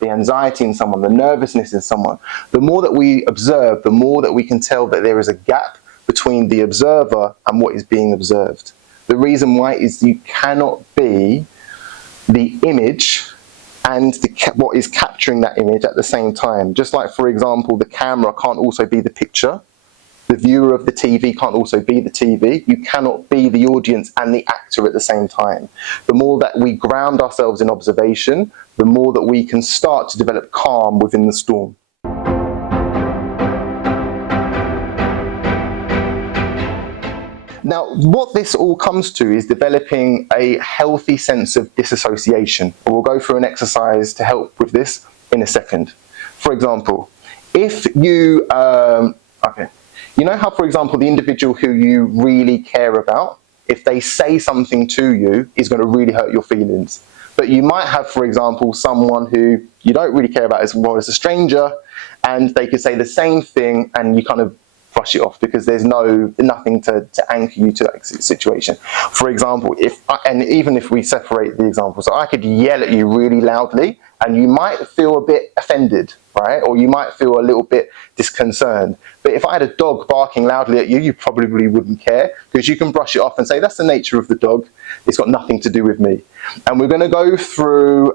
the anxiety in someone, the nervousness in someone, the more that we observe, the more that we can tell that there is a gap between the observer and what is being observed. The reason why is you cannot be the image and what is capturing that image at the same time. Just like, for example, the camera can't also be the picture. The viewer of the TV can't also be the TV. You cannot be the audience and the actor at the same time. The more that we ground ourselves in observation, the more that we can start to develop calm within the storm. Now, what this all comes to is developing a healthy sense of disassociation. We'll go through an exercise to help with this in a second. For example, if you, you know how, for example, the individual who you really care about, if they say something to you, is going to really hurt your feelings. But you might have, for example, someone who you don't really care about as well as a stranger, and they could say the same thing and you kind of brush it off because there's nothing to anchor you to that situation. For example, and even if we separate the example, so I could yell at you really loudly and you might feel a bit offended, right? Or you might feel a little bit disconcerted. But if I had a dog barking loudly at you, you probably wouldn't care because you can brush it off and say, that's the nature of the dog. It's got nothing to do with me. And we're going to go through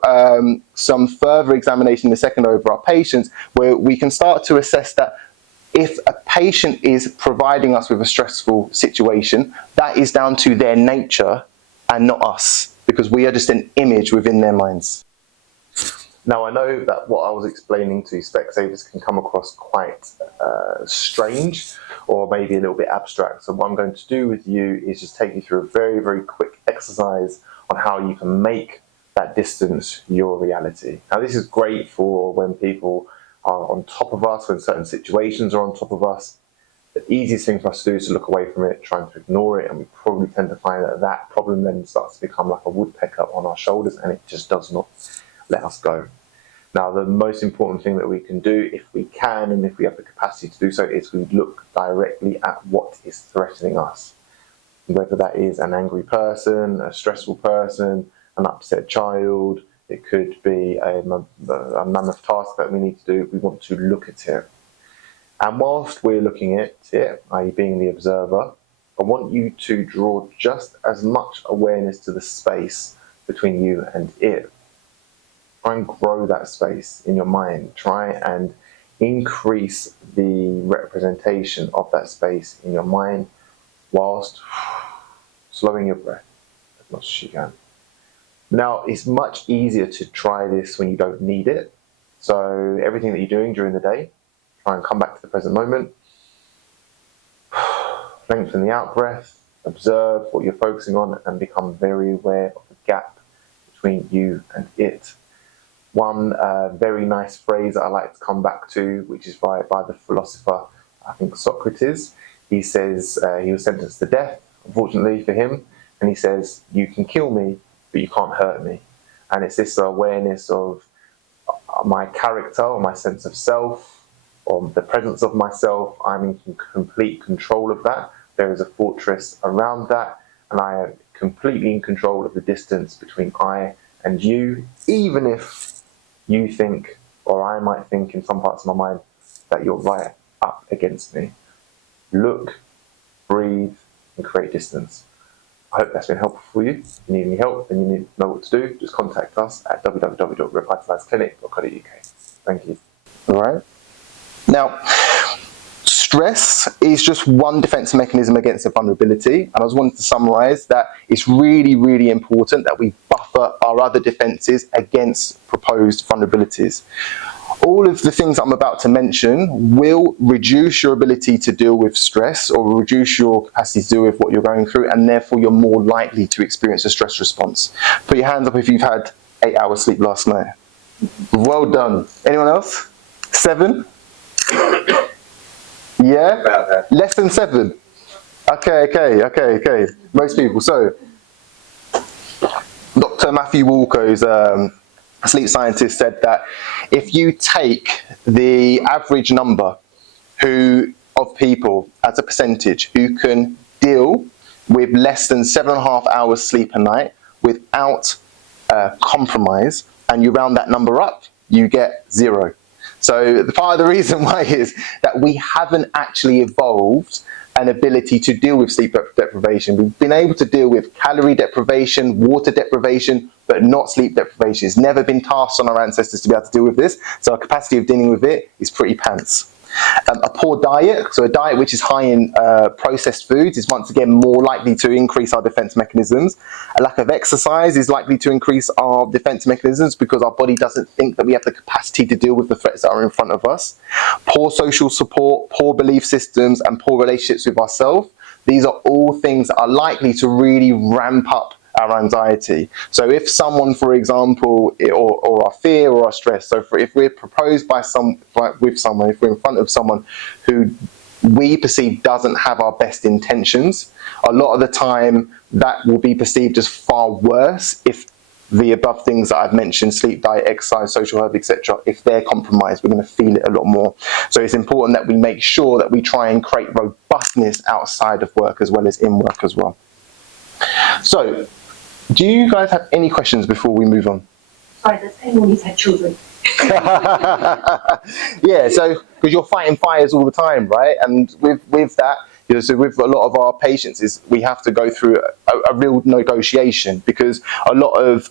some further examination in a second over our patients where we can start to assess that if a patient is providing us with a stressful situation, that is down to their nature and not us, because we are just an image within their minds. Now, I know that what I was explaining to spectators can come across quite strange or maybe a little bit abstract. So what I'm going to do with you is just take you through a very, very quick exercise on how you can make that distance your reality. Now, this is great for when people are on top of us, when certain situations are on top of us. The easiest thing for us to do is to look away from it, trying to ignore it, and we probably tend to find that that problem then starts to become like a woodpecker on our shoulders, and it just does not let us go. Now, the most important thing that we can do, if we can and if we have the capacity to do so, is we look directly at what is threatening us. Whether that is an angry person, a stressful person, an upset child, it could be a mammoth task that we need to do. We want to look at it. And whilst we're looking at it, i.e. being the observer, I want you to draw just as much awareness to the space between you and it. Try and grow that space in your mind. Try and increase the representation of that space in your mind whilst slowing your breath as much as you can. Now, it's much easier to try this when you don't need it. So everything that you're doing during the day, try and come back to the present moment. Lengthen the out breath, observe what you're focusing on, and become very aware of the gap between you and it. One very nice phrase that I like to come back to, which is by the philosopher, I think Socrates. He says he was sentenced to death, unfortunately for him, and he says, "You can kill me, but you can't hurt me." And it's this awareness of my character or my sense of self or the presence of myself. I'm in complete control of that. There is a fortress around that, and I am completely in control of the distance between I and you, even if you think, or I might think in some parts of my mind, that you're right up against me. Look, breathe, and create distance. I hope that's been helpful for you. If you need any help and you need to know what to do, just contact us at www.revitalizeclinic.co.uk. Thank you. All right. Now, stress is just one defense mechanism against a vulnerability. And I just wanted to summarize that it's really, really important that we buffer our other defenses against proposed vulnerabilities. All of the things I'm about to mention will reduce your ability to deal with stress or reduce your capacity to deal with what you're going through, and therefore you're more likely to experience a stress response. Put your hands up if you've had 8 hours sleep last night. Well done. Anyone else? 7? Yeah? About that. Less than 7? Okay. Most people. So, Dr. Matthew Walker, who's a sleep scientist, said that if you take the average number of people as a percentage who can deal with less than 7.5 hours sleep a night without compromise, and you round that number up, you get 0. So part of the reason why is that we haven't actually evolved an ability to deal with sleep deprivation. We've been able to deal with calorie deprivation, water deprivation, but not sleep deprivation. It's never been tasked on our ancestors to be able to deal with this, so our capacity of dealing with it is pretty pants. A poor diet, so a diet which is high in processed foods, is once again more likely to increase our defense mechanisms. A lack of exercise is likely to increase our defense mechanisms because our body doesn't think that we have the capacity to deal with the threats that are in front of us. Poor social support, poor belief systems, and poor relationships with ourselves. These are all things that are likely to really ramp up our anxiety. So if someone, for example, or our fear or our stress, so if we're proposed with someone, if we're in front of someone who we perceive doesn't have our best intentions, a lot of the time that will be perceived as far worse if the above things that I've mentioned, sleep, diet, exercise, social health, etc., if they're compromised, we're going to feel it a lot more. So it's important that we make sure that we try and create robustness outside of work as well as in work as well. So, do you guys have any questions before we move on? Sorry, does anyone who's had children? Yeah, so because you're fighting fires all the time, right? And with that, you know, so with a lot of our patients, is we have to go through a real negotiation, because a lot of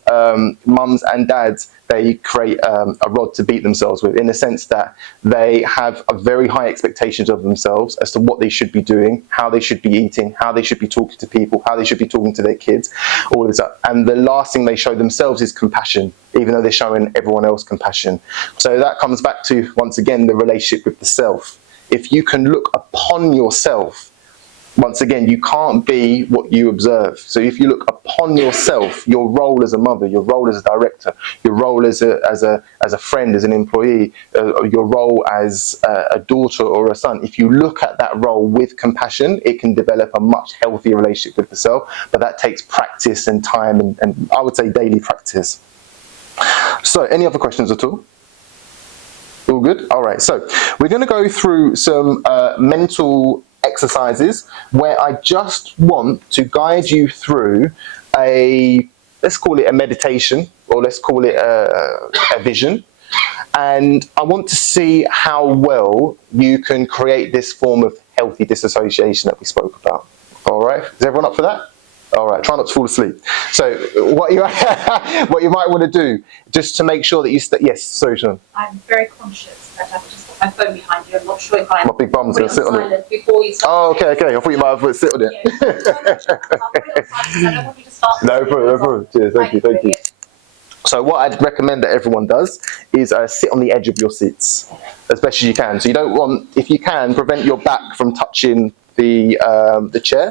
mums and dads, they create a rod to beat themselves with, in the sense that they have a very high expectations of themselves as to what they should be doing, how they should be eating, how they should be talking to people, how they should be talking to their kids, all this stuff. And the last thing they show themselves is compassion, even though they're showing everyone else compassion. So that comes back to, once again, the relationship with the self. If you can look upon yourself, once again, you can't be what you observe. So if you look upon yourself, your role as a mother, your role as a director, your role as a friend, as an employee, your role as a daughter or a son, if you look at that role with compassion, it can develop a much healthier relationship with the self. But that takes practice and time, and I would say daily practice. So any other questions at all? All good? All right, so we're going to go through some mental exercises where I just want to guide you through let's call it a meditation, or let's call it a vision. And I want to see how well you can create this form of healthy disassociation that we spoke about. All right, is everyone up for that? All right, try not to fall asleep. So what you what you might want to do, just to make sure that you yes, sorry, Sean. I'm very conscious that I've just got my phone behind you. I'm not sure if I'm My big bum's going to sit on it. Before you start. Oh, okay. I thought you might have sit on it. Yeah. I'll put it on silent. I don't want you to start. No problem. Cheers, thank you. So what I'd recommend that everyone does is sit on the edge of your seats as best as you can. So you don't want, if you can, prevent your back from touching the chair.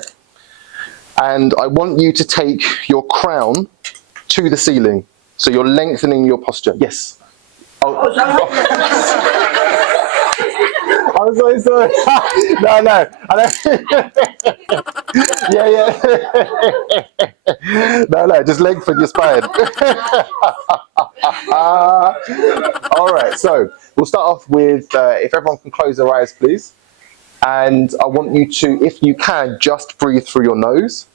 And I want you to take your crown to the ceiling. So you're lengthening your posture. Yes. Oh. I'm so sorry. No. Yeah. No, just lengthen your spine. All right, so we'll start off with, if everyone can close their eyes, please. And I want you to, if you can, just breathe through your nose.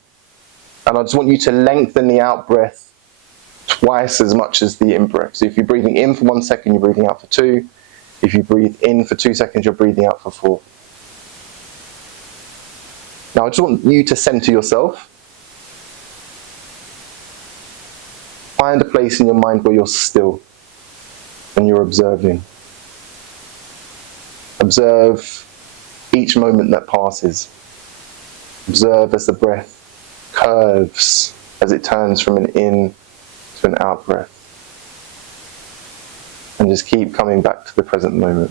And I just want you to lengthen the out breath twice as much as the in breath. So if you're breathing in for 1 second, you're breathing out for 2. If you breathe in for 2 seconds, you're breathing out for 4. Now I just want you to center yourself. Find a place in your mind where you're still and you're observing. Observe each moment that passes. Observe as the breath curves, as it turns from an in to an out breath. And just keep coming back to the present moment.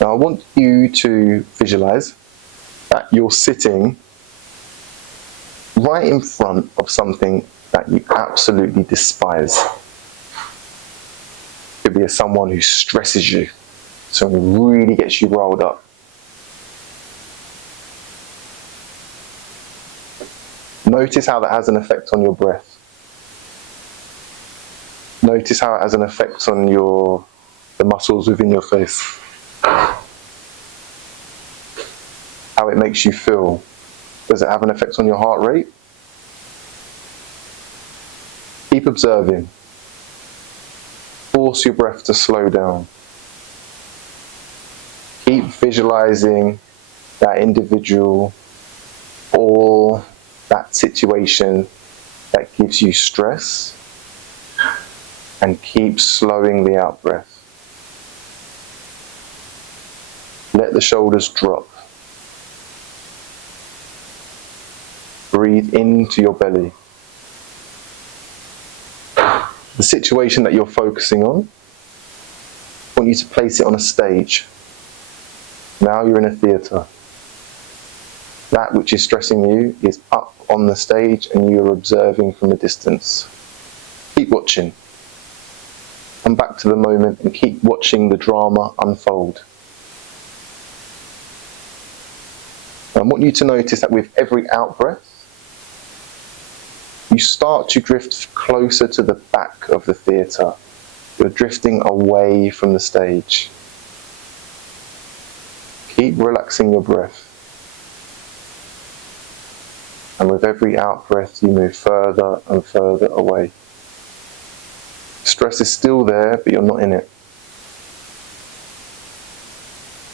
Now I want you to visualize that you're sitting right in front of something that you absolutely despise. It could be someone who stresses you, someone who really gets you riled up. Notice how that has an effect on your breath. Notice how it has an effect on the muscles within your face. How it makes you feel. Does it have an effect on your heart rate? Keep observing. Force your breath to slow down. Keep visualizing that individual or that situation that gives you stress, and keep slowing the out breath. Let the shoulders drop. Breathe into your belly. The situation that you're focusing on, I want you to place it on a stage. Now you're in a theatre. That which is stressing you is up on the stage and you're observing from a distance. Keep watching. Come back to the moment and keep watching the drama unfold. I want you to notice that with every out breath, you start to drift closer to the back of the theatre. You're drifting away from the stage. Keep relaxing your breath. And with every out breath, you move further and further away. Stress is still there, but you're not in it.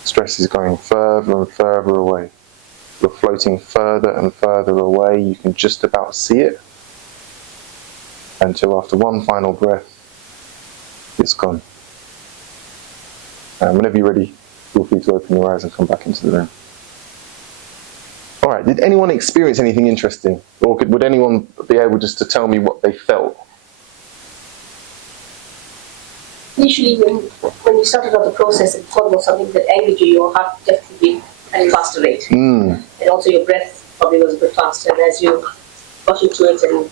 Stress is going further and further away. You're floating further and further away. You can just about see it. Until after one final breath, it's gone. And whenever you're ready, feel free to open your eyes and come back into the room. All right, did anyone experience anything interesting? Or would anyone be able just to tell me what they felt? Initially, when you started on the process, it thought was something that angered you, your heart definitely beat at a faster rate. And also your breath probably was a bit faster. And as you got into it and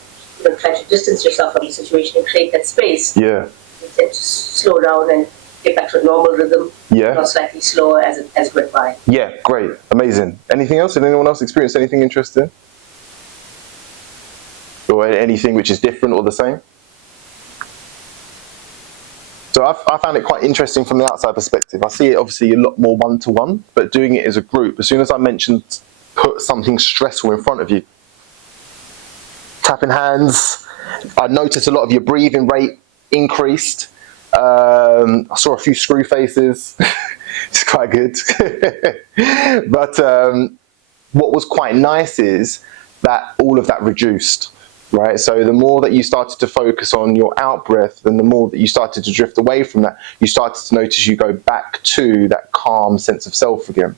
try to distance yourself from the situation and create that space, you tend to slow down and get back to a normal rhythm, or slightly slower as it went by. Yeah, great, amazing. Anything else? Did anyone else experience anything interesting? Or anything which is different or the same? So I found it quite interesting from the outside perspective. I see it obviously a lot more one-to-one, but doing it as a group, as soon as I mentioned put something stressful in front of you, tapping hands, I noticed a lot of your breathing rate increased. I saw a few screw faces. It's quite good. But what was quite nice is that all of that reduced, right? So the more that you started to focus on your out breath, and the more that you started to drift away from that, you started to notice you go back to that calm sense of self again.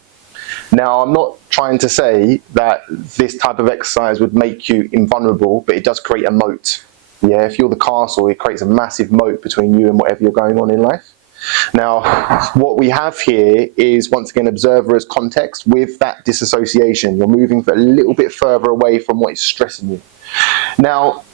Now, I'm not trying to say that this type of exercise would make you invulnerable, but it does create a moat. Yeah, if you're the castle, it creates a massive moat between you and whatever you're going on in life. Now, what we have here is, once again, observer as context with that disassociation. You're moving a little bit further away from what is stressing you. Now,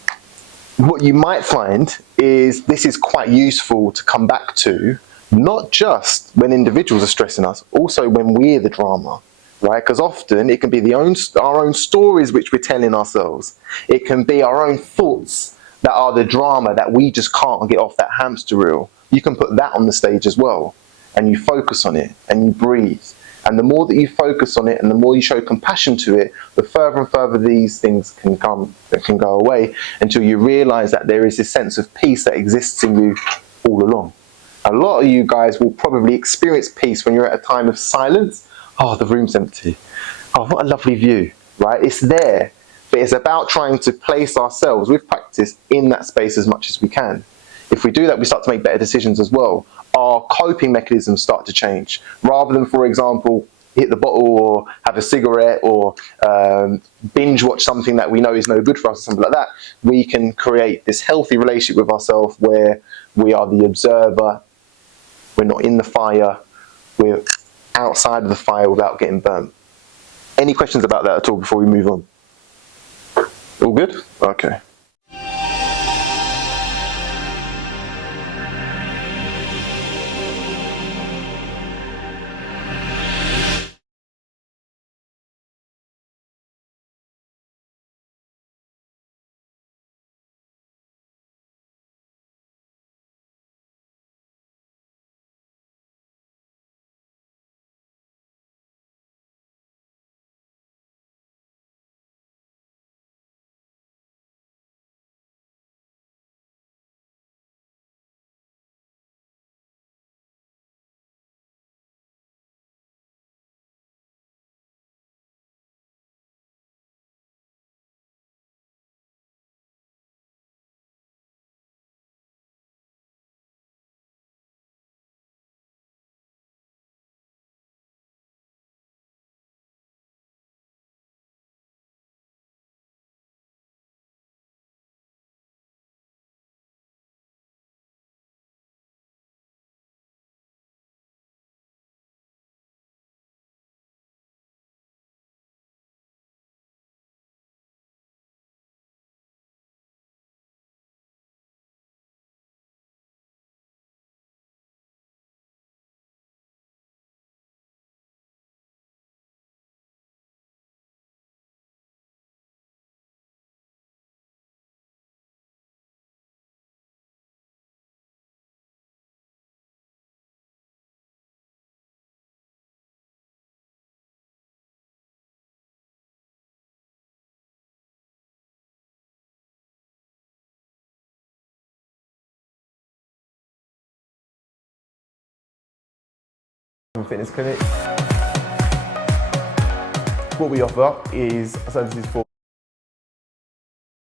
what you might find is this is quite useful to come back to, not just when individuals are stressing us, also when we're the drama, right? Because often it can be our own stories which we're telling ourselves. It can be our own thoughts that are the drama that we just can't get off that hamster wheel. You can put that on the stage as well, and you focus on it and you breathe. And the more that you focus on it and the more you show compassion to it, the further and further these things can go away, until you realize that there is this sense of peace that exists in you all along. A lot of you guys will probably experience peace when you're at a time of silence. Oh, the room's empty. Oh, what a lovely view, right? It's there. But it's about trying to place ourselves with practice in that space as much as we can. If we do that, we start to make better decisions as well. Our coping mechanisms start to change. Rather than, for example, hit the bottle or have a cigarette or binge watch something that we know is no good for us or something like that, we can create this healthy relationship with ourselves where we are the observer, we're not in the fire, we're outside of the fire without getting burnt. Any questions about that at all before we move on? All good? Okay. Fitness Clinic. What we offer is services for